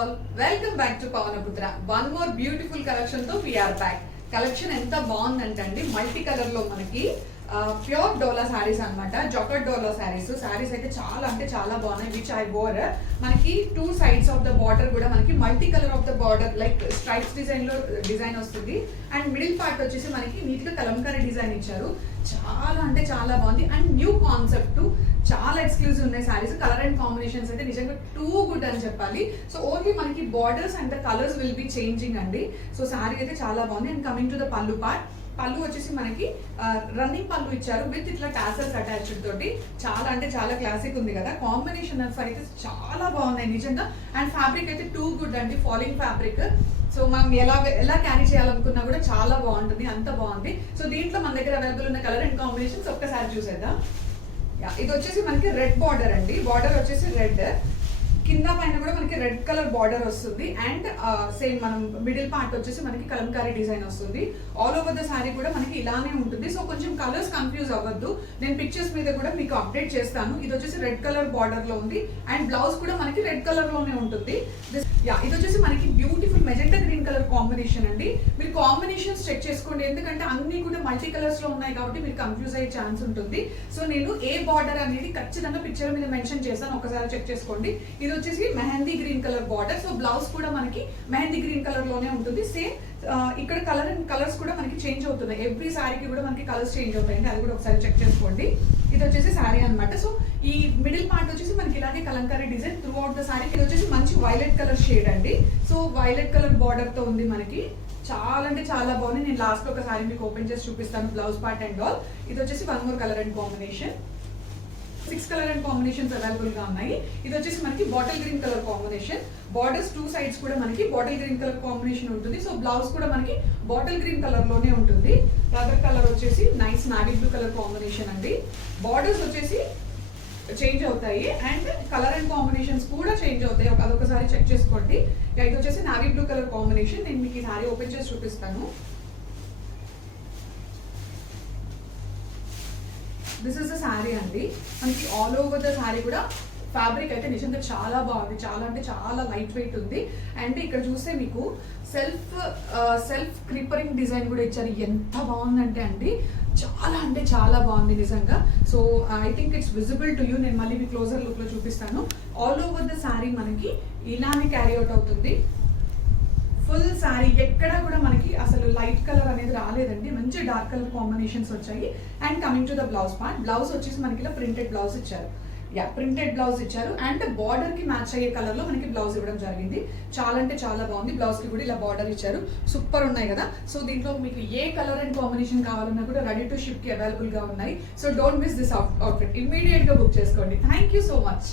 all, welcome back to Pavanaputra. One more beautiful collection తో we are back. Collection ఎంత బాగుందంటే multi colour లో మనకి ప్యూర్ డోలా శారీస్ అన్నమాట. జాకెట్ డోలా శారీస్ అయితే చాలా అంటే చాలా బాగున్నాయి. Which I wore. మనకి two sides of the border కూడా మనకి multi colour of the border like stripes design వస్తుంది. అండ్ మిడిల్ పార్ట్ వచ్చేసి మనకి నీట్ గా కలంకారీ డిజైన్ ఇచ్చారు. చాలా అంటే చాలా బాగుంది. అండ్ న్యూ కాన్సెప్ట్, చాలా ఎక్స్క్లూజివ్ ఉన్నాయి శారీస్. కలర్ అండ్ కాంబినేషన్స్ అయితే నిజంగా టూ గుడ్ అని చెప్పాలి. సో ఓన్లీ మనకి borders and the colours will be changing అండి. సో శారీ అయితే చాలా బాగుంది. అండ్ కమింగ్ టు ద పళ్ళు పార్ట్, పళ్ళు వచ్చేసి మనకి రన్నింగ్ పళ్ళు ఇచ్చారు విత్ ఇట్లా టాసల్స్ అటాచ్డ్ తోటి. చాలా అంటే చాలా క్లాసిక్ ఉంది కదా. కాంబినేషన్ అయితే చాలా బాగున్నాయి నిజంగా. అండ్ ఫ్యాబ్రిక్ అయితే టూ గుడ్ అండి, ఫాలింగ్ ఫ్యాబ్రిక్. సో మనం ఎలా క్యారీ చేయాలనుకున్నా కూడా చాలా బాగుంటుంది, అంత బాగుంది. సో దీంట్లో మన దగ్గర అవైలబుల్ ఉన్న కలర్ అండ్ కాంబినేషన్స్ ఒక్కసారి చూసేద్దాం. ఇది వచ్చేసి మనకి రెడ్ బార్డర్ అండి. బార్డర్ వచ్చేసి రెడ్, కింద పైన కూడా మనకి రెడ్ కలర్ బార్డర్ వస్తుంది. అండ్ సేమ్ మనం మిడిల్ పార్ట్ వచ్చేసి మనకి కలంకారీ డిజైన్ వస్తుంది. ఆల్ ఓవర్ ద శారీ కూడా మనకి ఇలానే ఉంటుంది. సో కొంచెం కలర్స్ కన్ఫ్యూజ్ అవ్వద్దు, నేను పిక్చర్స్ మీద కూడా మీకు అప్డేట్ చేస్తాను. ఇది వచ్చేసి రెడ్ కలర్ బార్డర్ లో ఉంది. అండ్ బ్లౌజ్ కూడా మనకి రెడ్ కలర్ లోనే ఉంటుంది. ఇది వచ్చేసి మనకి beautiful magenta green colour combination అండి. మీరు కాంబినేషన్స్ చెక్ చేసుకోండి, ఎందుకంటే అన్ని కూడా మల్టీ కలర్స్ లో ఉన్నాయి కాబట్టి మీరు కన్ఫ్యూజ్ అయ్యే ఛాన్స్ ఉంటుంది. సో నేను ఏ బార్డర్ అనేది ఖచ్చితంగా పిక్చర్ మీద మెన్షన్ చేస్తాను, ఒకసారి చెక్ చేసుకోండి. ఇది వచ్చేసి mehndi green colour border. So blouse కూడా మనకి మెహందీ గ్రీన్ కలర్ లోనే ఉంటుంది. సేమ్ ఇక్కడ కలర్స్ కూడా మనకి చేంజ్ అవుతున్నాయి. ఎవ్రీ శారీకి కూడా మనకి కలర్స్ చేంజ్ అవుతాయండి, అది కూడా ఒకసారి చెక్ చేసుకోండి. ఇది వచ్చేసి శారీ అనమాట. సో ఈ మిడిల్ పార్ట్ వచ్చేసి మనకి ఇలాగే Kalamkari design through out the sari. ఇది వచ్చేసి మంచి వైలెట్ కలర్ షేడ్ అండి. సో వైలెట్ కలర్ బార్డర్ తో ఉంది మనకి. చాలా అంటే చాలా బాగుంది. నేను లాస్ట్ లో ఒక శారీ మీకు ఓపెన్ చేసి చూపిస్తాను, బ్లౌజ్ పార్ట్ అండ్ ఆల్. ఇది వచ్చేసి one more colour and combination. 6 colour and combinations available గా ఉన్నాయి. ఇది వచ్చేసి మనకి bottle green colour combination. Borders two sides కూడా మనకి బాటిల్ గ్రీన్ కలర్ కాంబినేషన్ ఉంటుంది. సో బ్లౌజ్ కూడా మనకి బాటిల్ గ్రీన్ కలర్ లోనే ఉంటుంది. అదర్ కలర్ వచ్చేసి nice navy blue colour combination అండి. బార్డర్స్ వచ్చేసి చేంజ్ అవుతాయి అండ్ కలర్ అండ్ కాంబినేషన్స్ కూడా చేంజ్ అవుతాయి, అదొకసారి చెక్ చేసుకోండి. ఇది వచ్చేసి నావీ బ్లూ కలర్ కాంబినేషన్. నేను మీకు ఈ శారీ ఓపెన్ చేసి చూపిస్తాను. దిస్ ఇస్ ద శారీ అండి. మనకి ఆల్ ఓవర్ ద శారీ కూడా ఫ్యాబ్రిక్ అయితే నిజంగా చాలా బాగుంది. చాలా అంటే చాలా లైట్ వెయిట్ ఉంది. అండ్ ఇక్కడ చూస్తే మీకు సెల్ఫ్ క్రీపరింగ్ డిజైన్ కూడా ఇచ్చారు. ఎంత బాగుందంటే అండి, చాలా అంటే చాలా బాగుంది నిజంగా. So I think it's visible to you. నేను మళ్ళీ మీ క్లోజర్ లుక్ లో చూపిస్తాను. ఆల్ ఓవర్ ద శారీ మనకి ఇలానే క్యారీ అవుట్ అవుతుంది. ఫుల్ శారీ ఎక్కడ కూడా మనకి అసలు లైట్ కలర్ అనేది రాలేదండి, మంచి డార్క్ కలర్ కాంబినేషన్స్ వచ్చాయి. And coming to the blouse part, blouse వచ్చేసి మనకి ఇలా ప్రింటెడ్ బ్లౌజ్ ఇచ్చారు. ప్రింటెడ్ బ్లౌజ్ ఇచ్చారు. అండ్ బార్డర్ కి మ్యాచ్ అయ్యే కలర్ లో మనకి బ్లౌజ్ ఇవ్వడం జరిగింది. చాలా అంటే చాలా బాగుంది. బ్లౌజ్ కి కూడా ఇలా బార్డర్ ఇచ్చారు. సూపర్ ఉన్నాయి కదా. సో దీంట్లో మీకు ఏ కలర్ అండ్ కాంబినేషన్ కావాలన్నా కూడా రెడీ టు షిప్ కి అవైలబుల్ గా ఉన్నాయి. So don't miss this outfit, immediate గా బుక్ చేసుకోండి. Thank you so much.